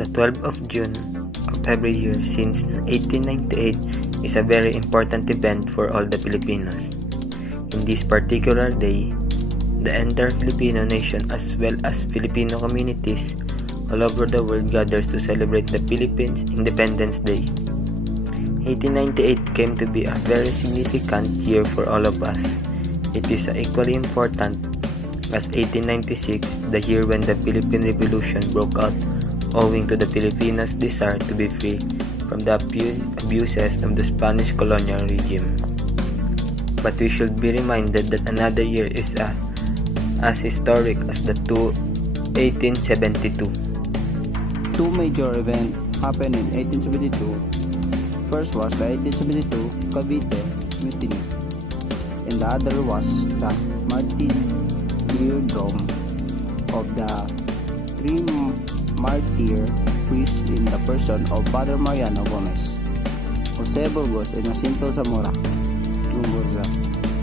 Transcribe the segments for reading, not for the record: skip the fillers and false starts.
The 12th of June of every year since 1898 is a very important event for all the Filipinos. In this particular day, the entire Filipino nation as well as Filipino communities all over the world gathers to celebrate the Philippines Independence Day. 1898 came to be a very significant year for all of us. It is equally important as 1896, the year when the Philippine Revolution broke out, owing to the Filipinos' desire to be free from the abuses of the Spanish colonial regime. But we should be reminded that another year is as historic as the 1872. Two major events happened in 1872. First was the 1872 Cavite Mutiny, and the other was the martyrdom of the three martyr priests in the person of Father Mariano Gomez, Jose Burgos, and Jacinto Zamora Gumburza.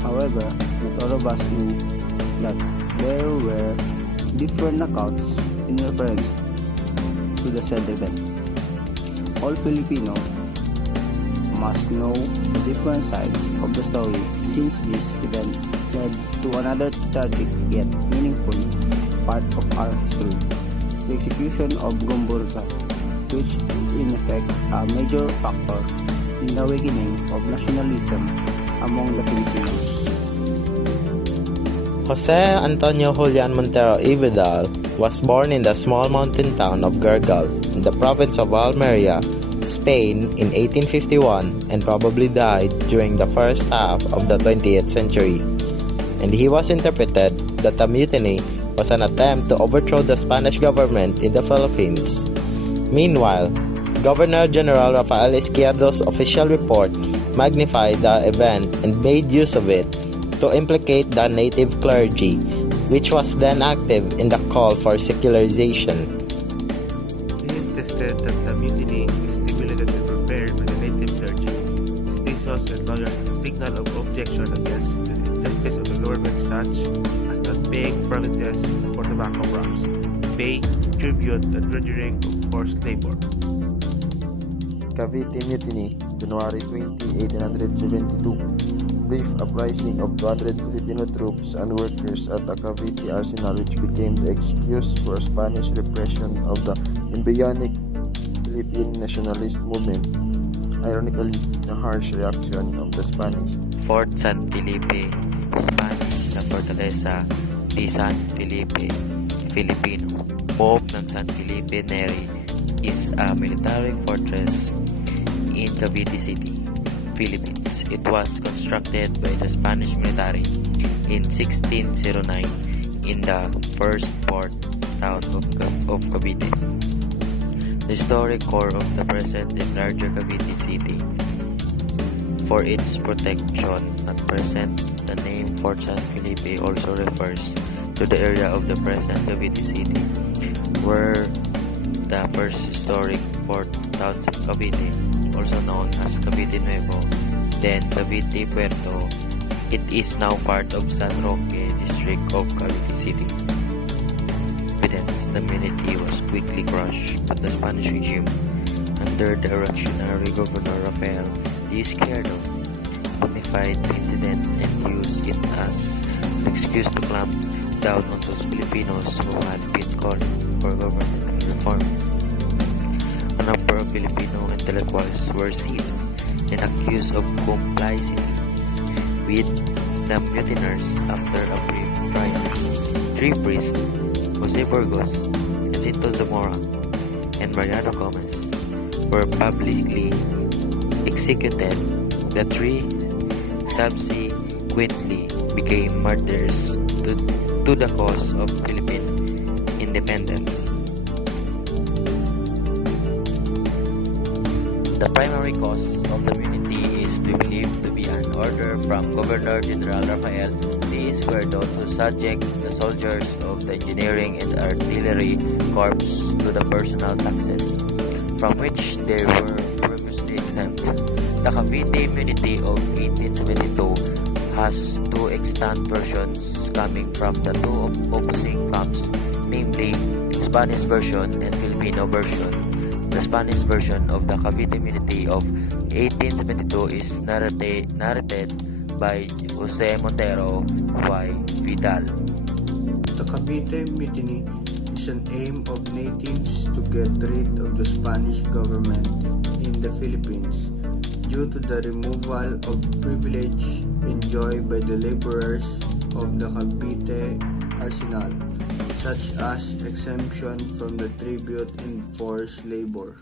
However, not all of us knew that there were different accounts in reference to the said event. All Filipino must know the different sides of the story, since this event led to another tragic yet meaningful part of our history, the execution of Gumburza, which in effect a major factor in the awakening of nationalism among the Filipinos. Jose Antonio Julian Montero y Vidal was born in the small mountain town of Gargal in the province of Almeria, Spain in 1851, and probably died during the first half of the 20th century. And he was interpreted that the mutiny was an attempt to overthrow the Spanish government in the Philippines. Meanwhile, Governor General Rafael Izquierdo's official report magnified the event and made use of it to implicate the native clergy, which was then active in the call for secularization. He insisted that the mutiny is stimulated and prepared by the native clergy. This and lawyers signal of objection against the injustice of the government's stance as not paying promises for tobacco crops, pay, tribute, and rendering of forced labor. Cavite Mutiny, January 20, 1872. Brief uprising of 200 Filipino troops and workers at the Cavite arsenal, which became the excuse for Spanish repression of the embryonic Philippine nationalist movement. Ironically, the harsh reaction of the Spanish. Fort San Felipe, Spanish na Fortaleza di San Felipe, Filipino. Pope ng San Felipe Neri is a military fortress in Cavite City, Philippines. It was constructed by the Spanish military in 1609 in the first port town of Cavite. The historic core of the present and larger Cavite City. For its protection at present, the name Fort San Felipe also refers to the area of the present Cavite City, where the first historic port town of Cavite, also known as Cavite Nuevo, then Cavite Puerto. It is now part of San Roque district of Cavite City. The mutiny was quickly crushed, but the Spanish regime, under the reactionary Governor Rafael Izquierdo, magnified the incident and used it as an excuse to clamp down on those Filipinos who had been calling for governmental reform. A number of Filipino intellectuals were seized and accused of complicity with the mutineers after a brief trial. Three priests, Jose Burgos, Jacinto Zamora, and Mariano Gomez, were publicly executed. The three subsequently became martyrs to the cause of Philippine independence. The primary cause of the mutiny is believed to be an order from Governor General Rafael Izquierdo to subject the soldiers of the engineering and artillery corps to the personal taxes, from which they were previously exempt. The Cavite Mutiny of 1872 has two extant versions coming from the two opposing camps, namely Spanish version and Filipino version. The Spanish version of the Cavite Mutiny of 1872 is narrated by Jose Montero y Vidal. The Cavite Mutiny is an aim of natives to get rid of the Spanish government in the Philippines due to the removal of privilege enjoyed by the laborers of the Cavite arsenal, such as exemption from the tribute and forced labor.